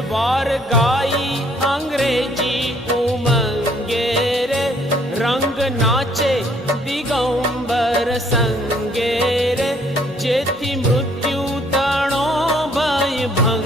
वार गाई अंग्रेजी उमंगे रे, रंग नाचे दिगंबर संगे रे, जेथी मृत्यु तणो भय भंग